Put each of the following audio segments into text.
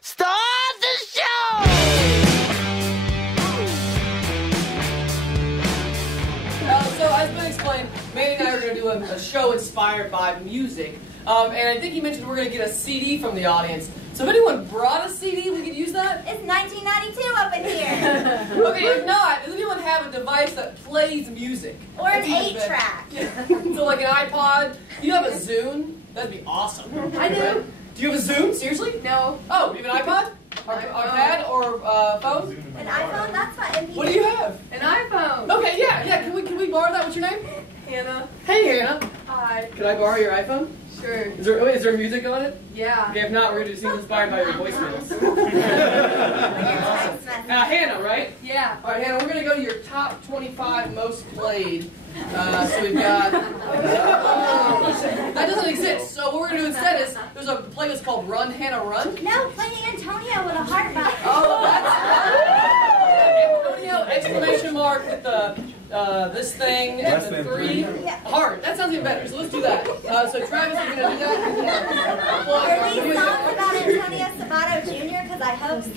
Start the show! So as been explained, Mandy and I are going to do a show inspired by music. And I think he mentioned we're going to get a CD from the audience. So if anyone brought a CD, we could use that? It's 1992 up in here. Okay, if not, does anyone have a device that plays music? Or an 8-track. So like an iPod? Do you have a Zune? That'd be awesome. I do. Do you have a Zune? Seriously? No. Oh, you have an iPod? iPad or phone? An iPhone? That's my MP3. What do you have? An iPhone. Okay, yeah. Can we borrow that? What's your name? Hannah. Hey, Hannah. Hi. Can I borrow your iPhone? Sure. Is there music on it? Yeah. Okay, if not, we're going to do inspired by your voicemails. Awesome. Hannah, right? Yeah. All right, Hannah, we're going to go to your top 25 most played. So we've got... that doesn't exist. So what we're going to do instead is, there's a playlist called Run, Hannah, Run. No, play Antonio with a heart button. Oh, that's... Antonio, exclamation mark with the... this thing and the 3 heart. That sounds even better. So let's do that. So Travis, you're gonna do that. Are these songs about Antonio Sabato Jr.? Because I hope so.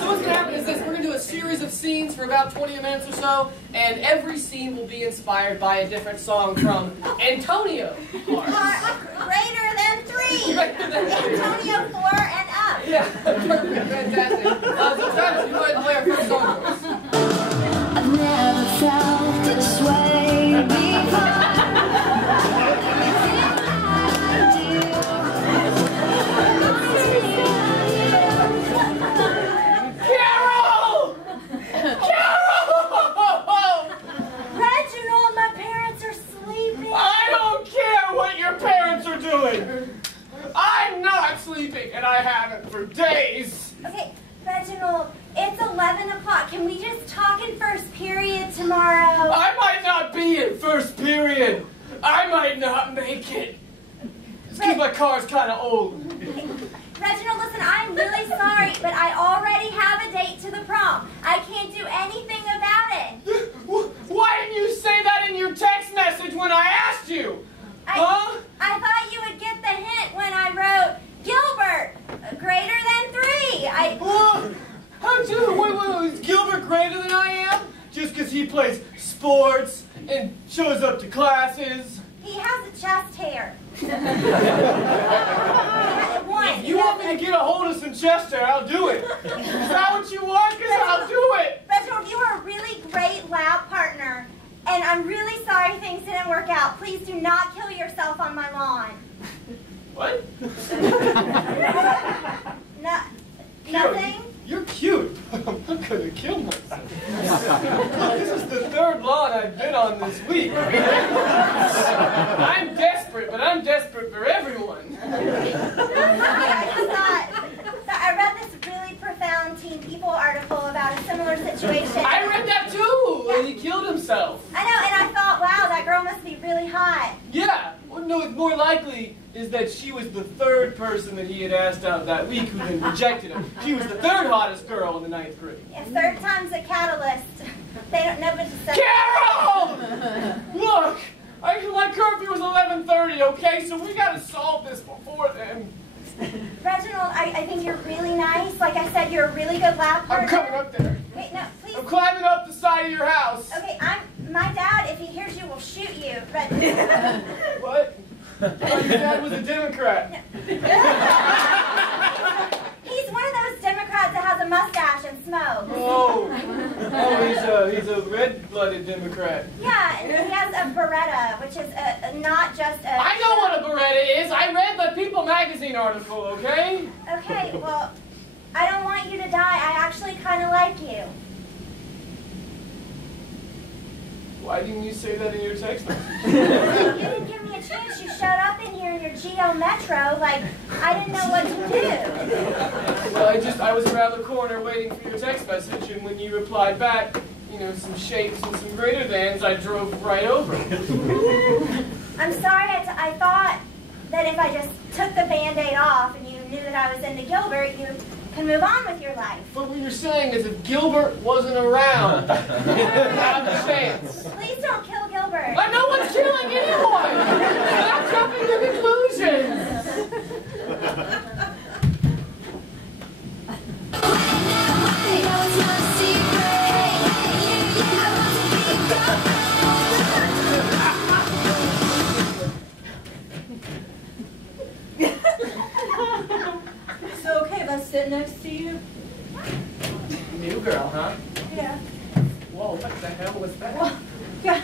So what's gonna happen is this: we're gonna do a series of scenes for about 20 minutes or so, and every scene will be inspired by a different song from Antonio. Greater than 3. Antonio 4 and up. Yeah, perfect, fantastic. So Travis, you go ahead and play our first song for us. I've never felt this way before. Carol! Carol! Reginald, my parents are sleeping. I don't care what your parents are doing. I'm not sleeping, and I haven't for days. Okay, Reginald, it's 11 o'clock. Can we just talk in first period tomorrow? I might not be in first period. I might not make it. It's because my car's kind of old. Reginald, listen, I'm really sorry, but I already have a date to the prom. I can't do anything about it. Why didn't you say that in your text message when I asked you? Huh? I thought you would get the hint when I wrote, Gilbert, greater than 3. How'd you? Wait, is Gilbert greater than I am? Just because he plays sports and shows up to classes? He has a chest hair. If you want me to get a hold of some chest hair, I'll do it. Is that what you want? Because I'll do it. Reginald, you are a really great lab partner, and I'm really sorry things didn't work out. Please do not kill yourself on my lawn. What? Nothing? You're cute. I'm not going to kill myself. This is the 3rd lawn I've been on this week. I'm desperate, but I'm desperate for everyone. I read this really profound Teen People article about a similar situation. I read that too, and he killed himself. I know, and I thought, wow, that girl must be really hot. Yeah. Well, no, it's more likely is that she was the 3rd person that he had asked out that week who then rejected him. She was the 3rd hottest girl in the 9th grade. Yeah, 3rd time's a catalyst. They don't know, but it's Carol! Look, my curfew was 11:30, okay? So we got to solve this before then. Reginald, I think you're really nice. Like I said, you're a really good lab partner. I'm coming up there. Wait, no, please. I'm climbing up the side of your house. Okay, my dad, if he hears you, will shoot you. What? Your dad was a Democrat. He's one of those Democrats that has a mustache and smokes. He's a red-blooded Democrat. Yeah, and he has a Beretta, which is not just a... I know what a Beretta is. I read the People magazine article, okay? Okay, well, I don't want you to die. I actually kind of like you. Why didn't you say that in your text message? You didn't give me a chance. You showed up in here in your Geo Metro like I didn't know what to do. Well, I was around the corner waiting for your text message, and when you replied back, some shapes and some greater thans, I drove right over. I'm sorry. I thought that if I just took the Band-Aid off and you knew that I was into Gilbert, you can move on with your life. But what you're saying is if Gilbert wasn't around, you wouldn't have a chance. Please don't kill Gilbert. No one's killing anyone! Stop jumping to conclusions! must sit next to you. New girl, huh? Yeah. Whoa, what the hell was that? Well, yeah.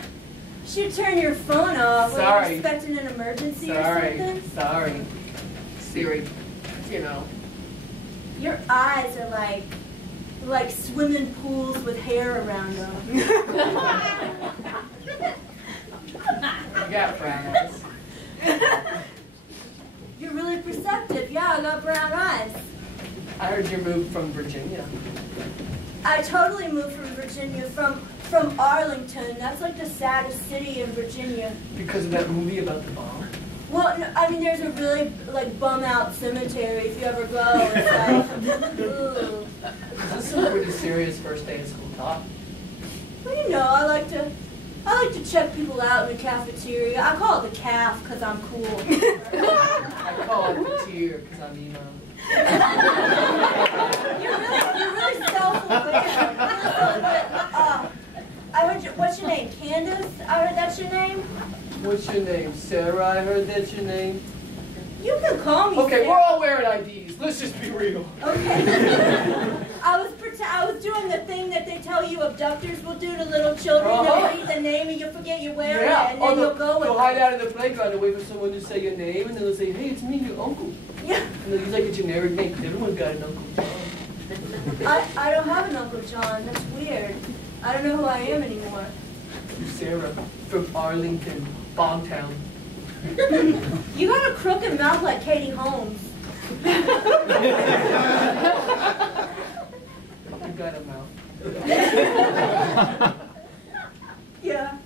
You should turn your phone off. When Sorry. you're expecting an emergency or something. Sorry. Siri, you know. Your eyes are like swimming pools with hair around them. You got brown eyes. You're really perceptive. Yeah, I got brown eyes. I heard you moved from Virginia. I totally moved from Virginia, from Arlington. That's like the saddest city in Virginia. Because of that movie about the bomb? Well, no, I mean, there's a really like bum out cemetery. If you ever go, it's like, ooh. This is some pretty serious first day of school talk. Well, you know, I like to check people out in the cafeteria. I call it the calf because I'm cool. I call it the tear because I'm emo. You're really self-aware. What's your name? Candace? I heard that's your name? What's your name? Sarah, I heard that's your name. You can call me Okay, Sarah. we're all wearing IDs. Let's just be real. Okay. I was doing the thing that they tell you abductors will do to little children. They'll read the name and you'll forget you're wearing it, and then you'll go with they'll it. hide out in the playground and wait for someone to say your name, and then they'll say, hey, it's me, your uncle. Yeah. And they'll use like a generic name, because everyone's got an Uncle John. I don't have an Uncle John. That's weird. I don't know who I am anymore. You're Sarah from Arlington, Bombtown. You got a crooked mouth like Katie Holmes. You got a mouth. Yeah.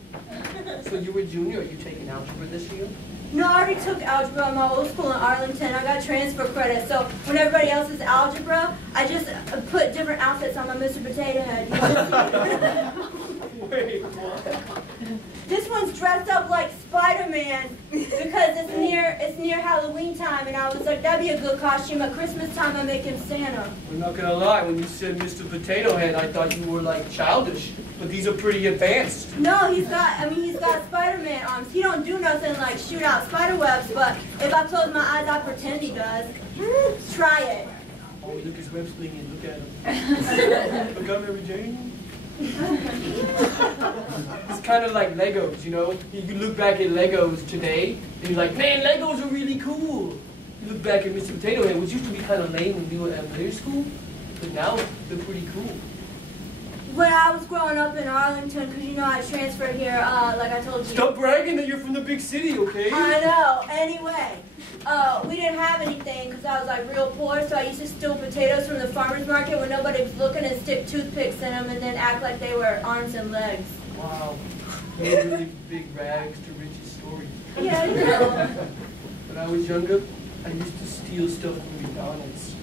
So you were junior, are you taking algebra this year? No, I already took algebra in my old school in Arlington. I got transfer credit, so when everybody else is algebra, I just put different outfits on my Mr. Potato Head. You know? Wait, what? This one's dressed up like Spider-Man because it's near Halloween time, and I was like, that'd be a good costume. At Christmas time, I make him Santa. I'm not gonna lie, when you said Mr. Potato Head, I thought you were like childish, but these are pretty advanced. No, he's got Spider-Man arms. He don't do nothing like shoot out spider webs, but if I close my eyes, I pretend he does. Try it. Oh, look, his web's flinging, look at him. Look up, Mary Jane. It's kind of like Legos, you know? You look back at Legos today, and you're like, man, Legos are really cool. You look back at Mr. Potato Head, which used to be kind of lame when we were at middle school, but now they're pretty cool. When I was growing up in Arlington, because you know I transferred here, like I told you. Stop bragging that you're from the big city, okay? I know. Anyway, we didn't have anything because I was like real poor, so I used to steal potatoes from the farmer's market when nobody was looking and stick toothpicks in them and then act like they were arms and legs. Wow. Those really big rags to riches stories. Yeah, you know. When I was younger, I used to steal stuff from McDonald's.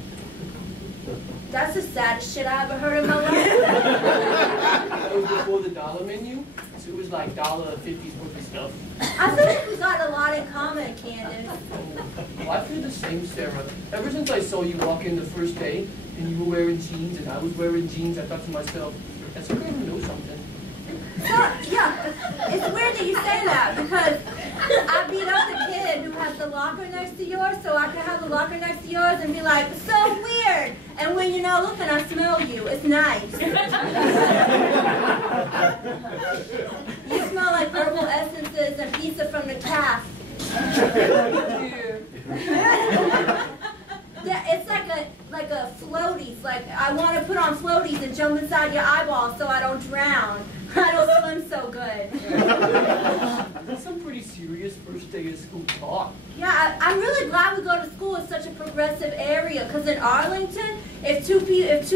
That's the saddest shit I ever heard in my life. That was before the dollar menu, so it was like $1.50 worth of stuff. I feel like we got a lot in common, Candace. Well, I feel the same, Sarah. Ever since I saw you walk in the first day, and you were wearing jeans, and I was wearing jeans, I thought to myself, that's a girl who knows something. So, yeah, it's weird that you say that because I beat up the kid who has the locker next to yours so I can have the locker next to yours and be like, so weird. And when you're not looking, I smell you. It's nice. You smell like herbal essences and pizza from the calf. Yeah, it's like a floaties. Like I want to put on floaties and jump inside your eyeball so I don't drown. I don't swim so good. That's some pretty serious first day of school talk. Yeah, I'm really glad we go to school in such a progressive area. Because in Arlington, if two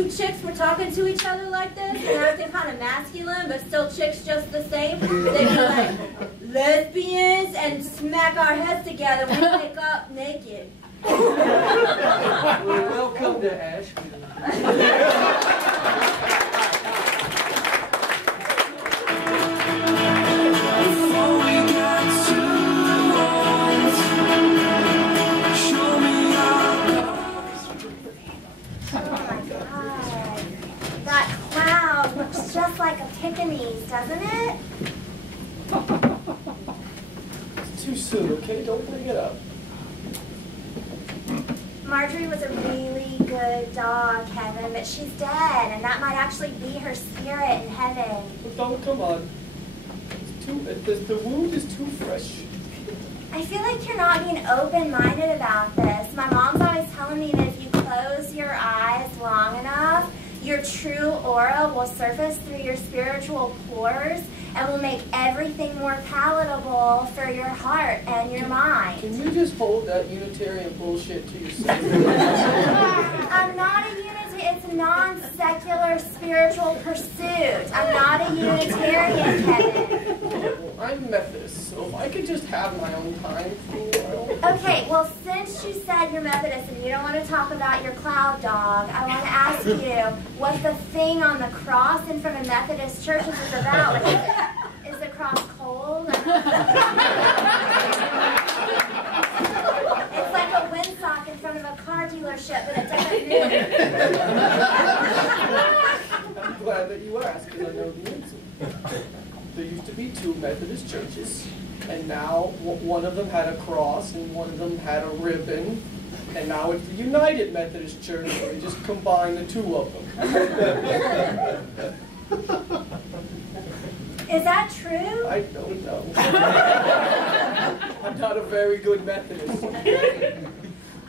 chicks were talking to each other like this and acting kind of masculine, but still chicks just the same, they'd be like lesbians and smack our heads together and we wake up naked. Well, welcome to Asheville. That cloud looks just like a pickaninny, doesn't it? It's too soon, okay? Don't bring it up. Marjorie was a really good dog, Kevin, but she's dead, and that might actually be her spirit in heaven. But don't, come on. The wound is too fresh. I feel like you're not being open-minded about this. My mom's always telling me that if you close your eyes long enough, your true aura will surface through your spiritual pores and will make everything more palatable for your heart and your mind. Can you just hold that Unitarian bullshit to yourself? I'm not a Unitarian. It's a non-secular spiritual pursuit. I'm not a Unitarian, Kevin. Well, I'm Methodist, so if I could just have my own time for a while. Okay, well, since you said you're Methodist and you don't want to talk about your cloud dog, I want to ask you what the thing on the cross in front of Methodist churches is about. Is the cross cold? It's like a windsock in front of a car dealership, but it doesn't move. I'm glad that you asked, because I know the answer. There used to be 2 Methodist churches, and now one of them had a cross and one of them had a ribbon, and now it's the United Methodist Church, where they just combine the 2 of them. Is that true? I don't know. I'm not a very good Methodist.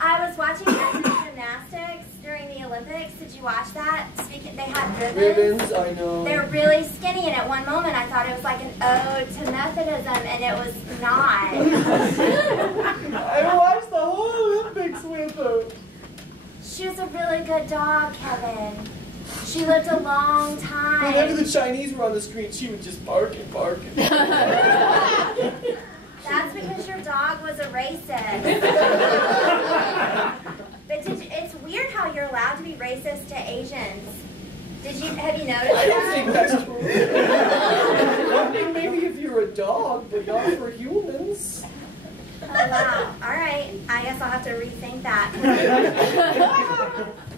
I was watching gymnastics during the Olympics. Did you watch that? They had ribbons. Ribbons, I know. They're really skinny, and at one moment I thought it was like an ode to Methodism, and it was not. I watched the whole Olympics with her. She was a really good dog, Kevin. She lived a long time. Whenever the Chinese were on the screen, she would just bark and bark and bark. That's because your dog was a racist. But it's weird how you're allowed to be racist to Asians. Have you noticed I don't that? think that's true. I think maybe if you're a dog, but not for humans. Oh, wow. All right. I guess I'll have to rethink that.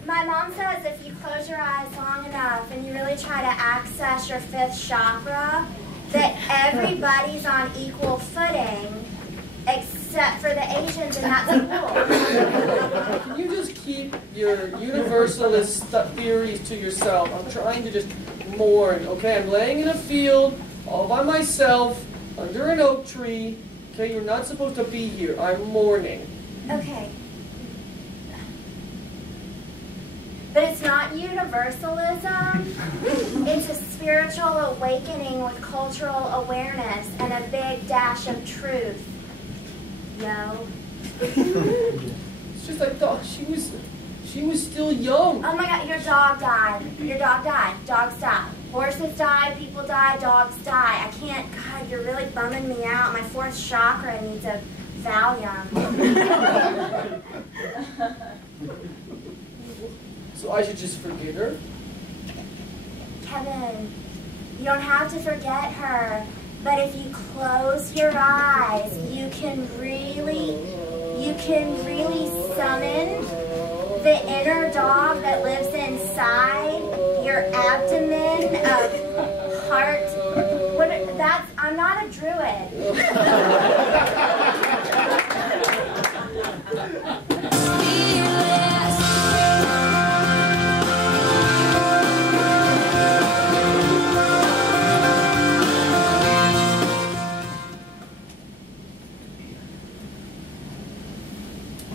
My mom says if you close your eyes long enough and you really try to access your 5th chakra, that everybody's on equal footing except for the Asians, and that's cool. Can you just keep your universalist theories to yourself? I'm trying to just mourn, okay? I'm laying in a field all by myself under an oak tree. Okay, you're not supposed to be here. I'm mourning. Okay. But it's not universalism. It's a spiritual awakening with cultural awareness and a big dash of truth. Yo. It's just I thought she was still young. Oh my God, your dog died. Your dog died. Dogs die. Horses die, people die, dogs die. I can't, God, you're really bumming me out. My 4th chakra needs a Valium. So I should just forget her? Kevin, you don't have to forget her, but if you close your eyes, you can really summon the inner dog that lives inside your abdomen of heart. I'm not a druid.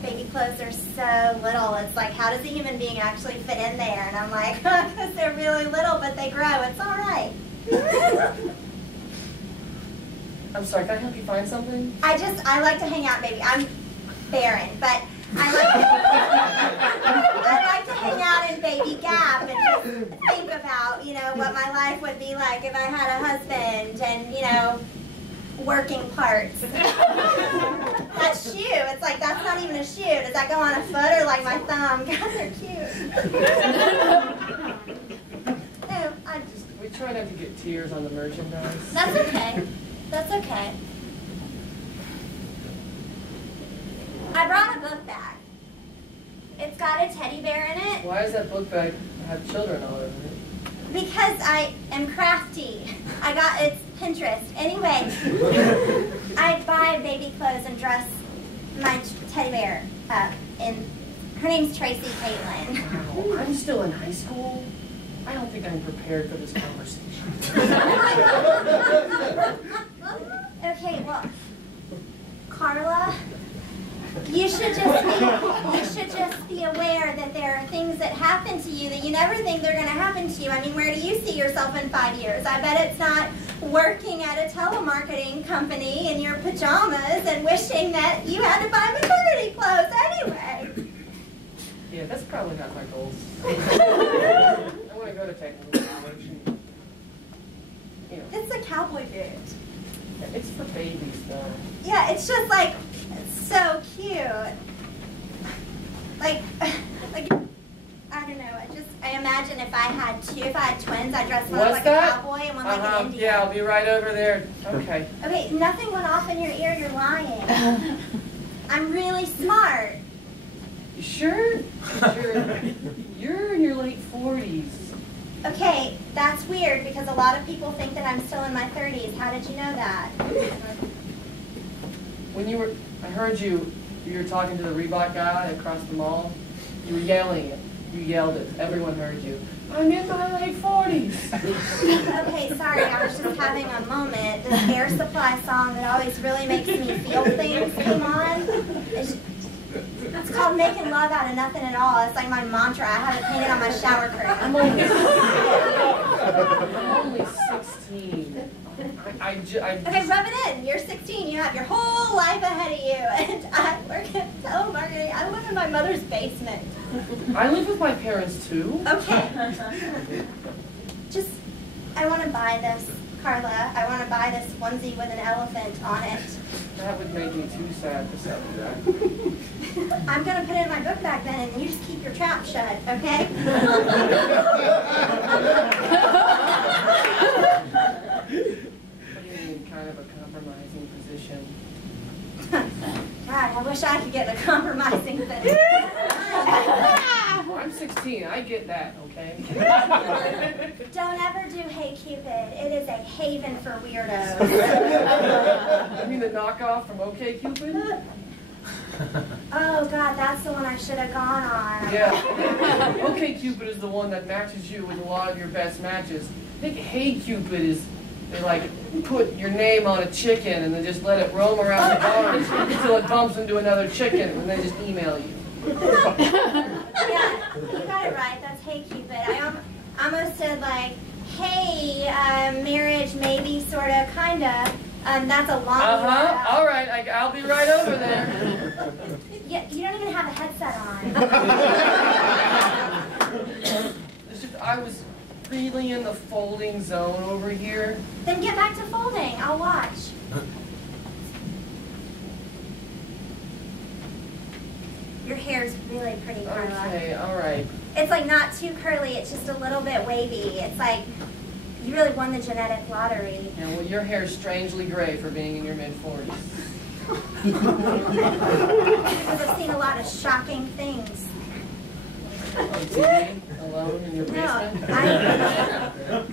Baby clothes are so little. It's like, how does a human being actually fit in there? And I'm like, because they're really little, but they grow. It's all right. I'm sorry, can I help you find something? I like to hang out, baby. I'm barren, but I like to hang out in Baby Gap and just think about, what my life would be like if I had a husband and, working parts. That shoe, it's like, that's not even a shoe. Does that go on a foot or like my thumb? God, they're cute. No, We try not to get tears on the merchandise. that's okay. That's okay. I brought a book bag. It's got a teddy bear in it. Why does that book bag have children all over it? Because I am crafty. It's Pinterest. Anyway, I buy baby clothes and dress my teddy bear up in Her name's Tracy Caitlin. Wow, I'm still in high school. I don't think I'm prepared for this conversation. Okay, well, Carla, you should just be aware that there are things that happen to you that you never think they're going to happen to you. I mean, where do you see yourself in 5 years? I bet it's not working at a telemarketing company in your pajamas and wishing that you had to buy maternity clothes anyway. Yeah, that's probably not my goals. I want to go to technical college. And, you know, It's a cowboy boot. it's for babies, though. Yeah, it's just like, it's so cute. Like, I don't know, I imagine if I had twins, I'd dress one up What's like that? a cowboy and one like an Indian. Yeah, I'll be right over there. Okay. Okay, nothing went off in your ear, you're lying. I'm really smart. You sure? You're in your late 40s. Okay, that's weird because a lot of people think that I'm still in my 30s. How did you know that? When I heard you were talking to the Reebok guy across the mall. You were yelling it. You yelled it. Everyone heard you. I'm in my late 40s. Okay, sorry, I was just having a moment. This Air Supply song that always really makes me feel things came on. It's called Making Love Out of Nothing at All. It's like my mantra. I have it painted on my shower curtain. I'm only 16. Okay, rub it in. You're 16. You have your whole life ahead of you. And I work at telemarketing. I live in my mother's basement. I live with my parents, too. Okay. I want to buy this, Carla. I want to buy this onesie with an elephant on it. That would make me too sad to sell you that. I'm going to put it in my book bag then, and you just keep your trap shut, okay? What do you mean, kind of a compromising position? God, I wish I could get a compromising thing. Well, I'm 16. I get that, okay? Don't ever do Hey Cupid. It is a haven for weirdos. You mean the knockoff from OK Cupid? Oh, God, that's the one I should have gone on. Yeah. OK Cupid is the one that matches you with a lot of your best matches. I think Hey Cupid is, they like put your name on a chicken and then just let it roam around the bar until it bumps into another chicken and they just email you. Yeah, you got it right. That's Hey Cupid. I almost said like, hey, marriage, maybe, sort of, kind of. That's a long word. All right. I'll be right over there. Yeah, you don't even have a headset on. It's just, I was really in the folding zone over here. Then get back to folding. I'll watch. Your hair's really pretty, Carla. Okay, all right. It's like not too curly. It's just a little bit wavy. It's like you really won the genetic lottery. Yeah, well, your hair's strangely gray for being in your mid-40s. Because I've seen a lot of shocking things. On TV, alone in your basement? No,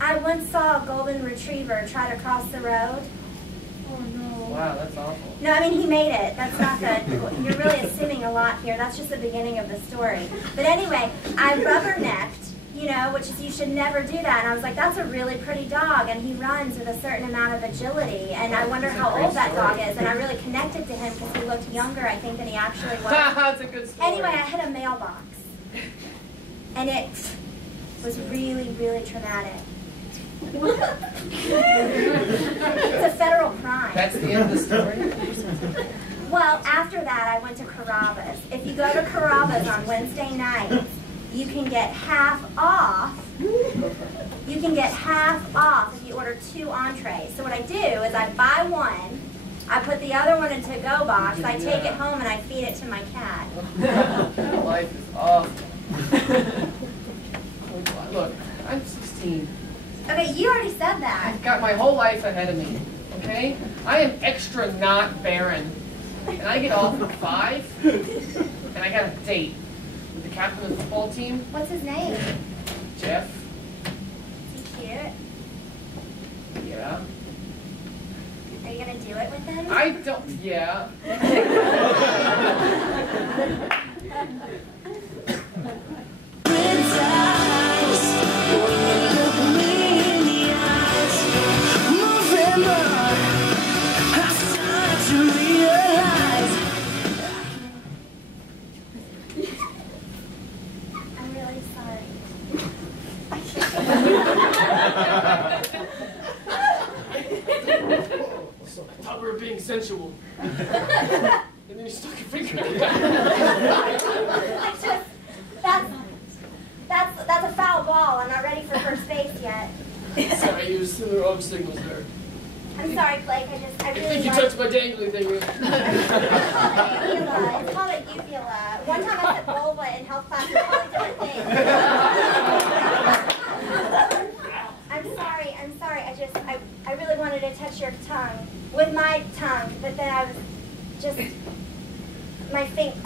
I once saw a golden retriever try to cross the road. Oh no. Wow, that's awful. No, I mean he made it. That's not the. You're really assuming a lot here. That's just the beginning of the story. But anyway, I rubbernecked, you know, which is you should never do that. And I was like, that's a really pretty dog, and he runs with a certain amount of agility. And I wonder how old that dog is. And I really connected to him because he looked younger, I think, than he actually was. That's a good story. Anyway, I hit a mailbox, and it was really, really traumatic. It's a federal crime. That's the end of the story? Well, after that, I went to Carrabba's. If you go to Carrabba's on Wednesday nights, you can get half off. You can get half off if you order 2 entrees. So what I do is I buy one, I put the other one in a to-go box, I take it home, and I feed it to my cat. Life is awful. Look, I'm 16. Okay, you already said that. I've got my whole life ahead of me, okay? I am extra not barren. And I get off at 5, and I got a date with the captain of the football team. What's his name? Jeff. Is he cute? Yeah. Are you going to do it with him? I don't, yeah. I'm really sorry. So I thought we were being sensual. And then you stuck your finger in it. That's a foul ball. I'm not ready for first base yet. Sorry, you was the wrong signals there. I'm sorry, Blake. I I really think you like. touched my dangly thing. It's called a uvula. One time I said vulva in health class. It's a totally different thing. I'm sorry. I really wanted to touch your tongue with my tongue, but then I was just my finger.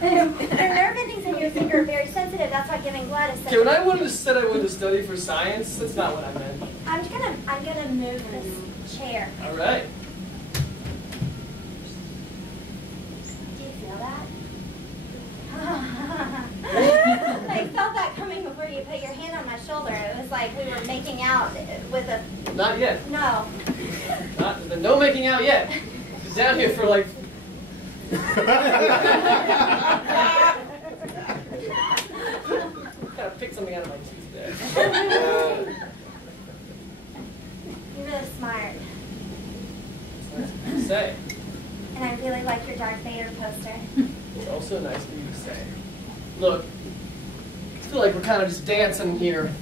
The nerve endings in your finger are very sensitive. That's why giving blood is. Okay, when I said I wanted to study for science, that's not what I meant. I'm gonna move this chair. All right. Do you feel that? I felt that coming before you put your hand on my shoulder. It was like we were making out with a. Not yet. No. No making out yet. She's down here for like. Gotta pick something out of my teeth there. You're really smart. That's nice to say. And I really like your Darth Vader poster. It's also nice for you to say. Look, I feel like we're kind of just dancing here.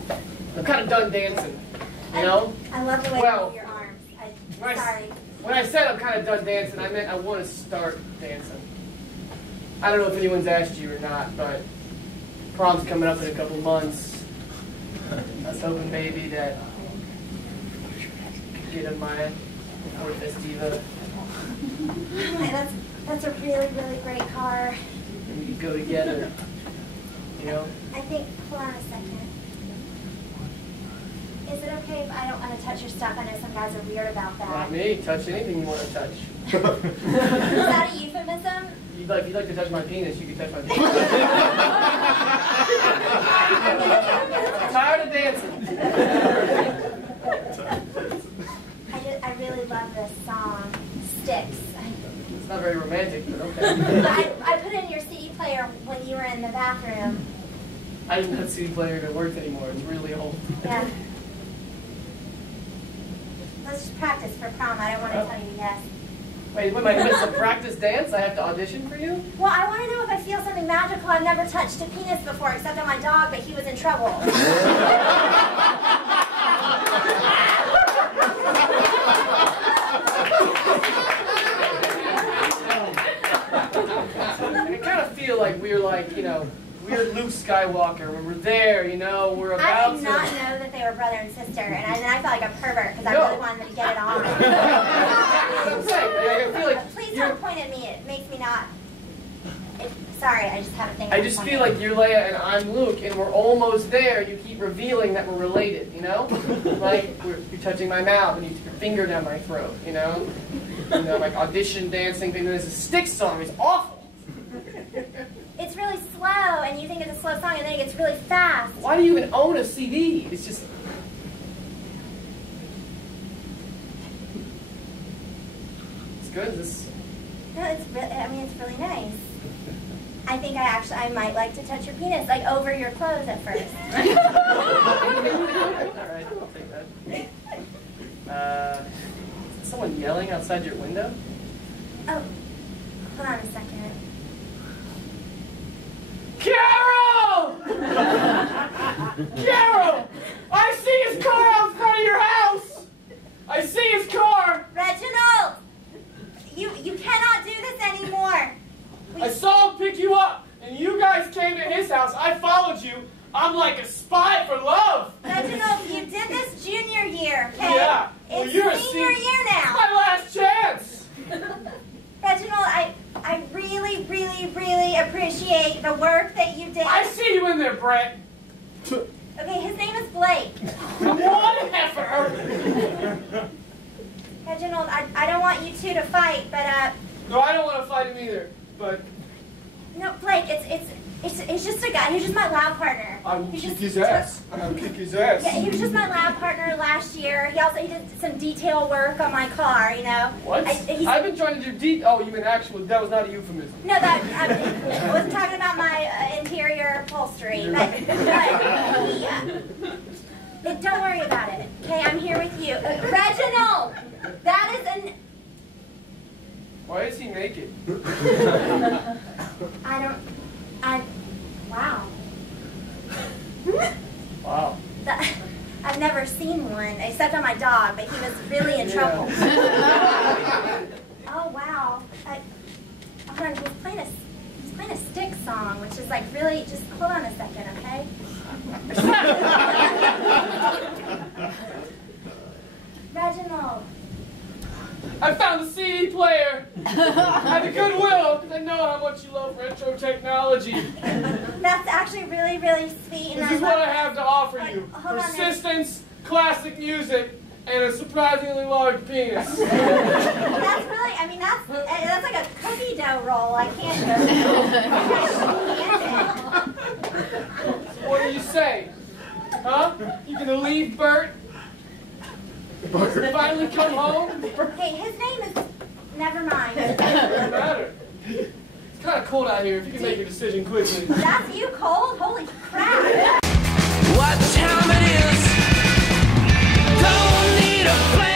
I'm kind of done dancing, you know? I love the way you move your arms. Sorry. When I said I'm kind of done dancing, I meant I want to start dancing. I don't know if anyone's asked you or not, but prom's coming up in a couple months. I was hoping maybe that I could get in my before Festiva. That's a really, really great car. And we could go together, you know? I think, hold on a second. Is it okay if I don't want to touch your stuff? I know some guys are weird about that. Not me. Touch anything you want to touch. Is that a euphemism? If you'd like to touch my penis, you can touch my penis. I'm tired of dancing. I really love this song, Sticks. It's not very romantic, but okay. I put in your CD player when you were in the bathroom. I didn't have CD player that worked anymore. It's really old. Yeah. Let's just practice for prom. I don't want to tell you yes. Wait, what am I doing? Some practice dance? I have to audition for you? Well, I want to know if I feel something magical. I've never touched a penis before, except on my dog, but he was in trouble. I kind of feel like we're like, you know, we're Luke Skywalker. When we're there, you know, we're about I did not know that they were brother and sister, and then I felt like a pervert because I No. really wanted them to get it on. That's what I'm saying. I feel like Please you're- don't point at me. It makes me not. Sorry, I just have a thing. I just feel like you're Leia and I'm Luke, and we're almost there. You keep revealing that we're related, you know? Like, you're touching my mouth, and you stick your finger down my throat, you know? You know, like audition dancing thing. There's a Styx song. It's awful. It's really slow, and you think it's a slow song, and then it gets really fast. Why do you even own a CD? It's just... It's good. This... No, it's really. I mean, it's really nice. I think I might like to touch your penis, like over your clothes at first. Alright, I'll take that. Is someone yelling outside your window? Oh, hold on a second. Carol! Carol! I see his car out front of your house! I see his car! Reginald! You cannot do this anymore. I saw him pick you up, and you guys came to his house. I followed you. I'm like a spy for love. Reginald, you did this junior year, okay? Yeah. Well, It's you're a senior year now. My last chance. Reginald, I really, really, really appreciate the work that you did. I see you in there, Brett. Okay, his name is Blake. Whatever. Reginald, I don't want you two to fight, but No, I don't want to fight him either. But No, Blake, it's just a guy. He's just my lab partner. I will He kick just his took- ass. I'll kick his ass. Yeah, he was just my lab partner last year. He did some detail work on my car, you know. What? I've been trying to do oh, you mean actual, that was not a euphemism. No, I wasn't talking about my interior upholstery, but he, don't worry about it, okay? I'm here with you. Reginald, that is an... Why is he naked? Wow. Wow. I've never seen one, except on my dog, but he was really in trouble. Oh, wow. Hold on, he's playing a stick song, which is like really, just hold on a second, okay? Reginald. I found a CD player at the Goodwill because I know how much you love retro technology. That's actually really, really sweet. And This is what I have to offer you. Hold on, Persistence, classic music, and a surprisingly large penis. That's really, I mean, that's like a cookie dough roll. I can't go. What do you say? Huh? You gonna leave Bert? Finally come home? Hey, his name is, never mind. Doesn't matter. It's kind of cold out here. If you can make a decision quickly. That's you cold? Holy crap. What time it is? Don't need a plan.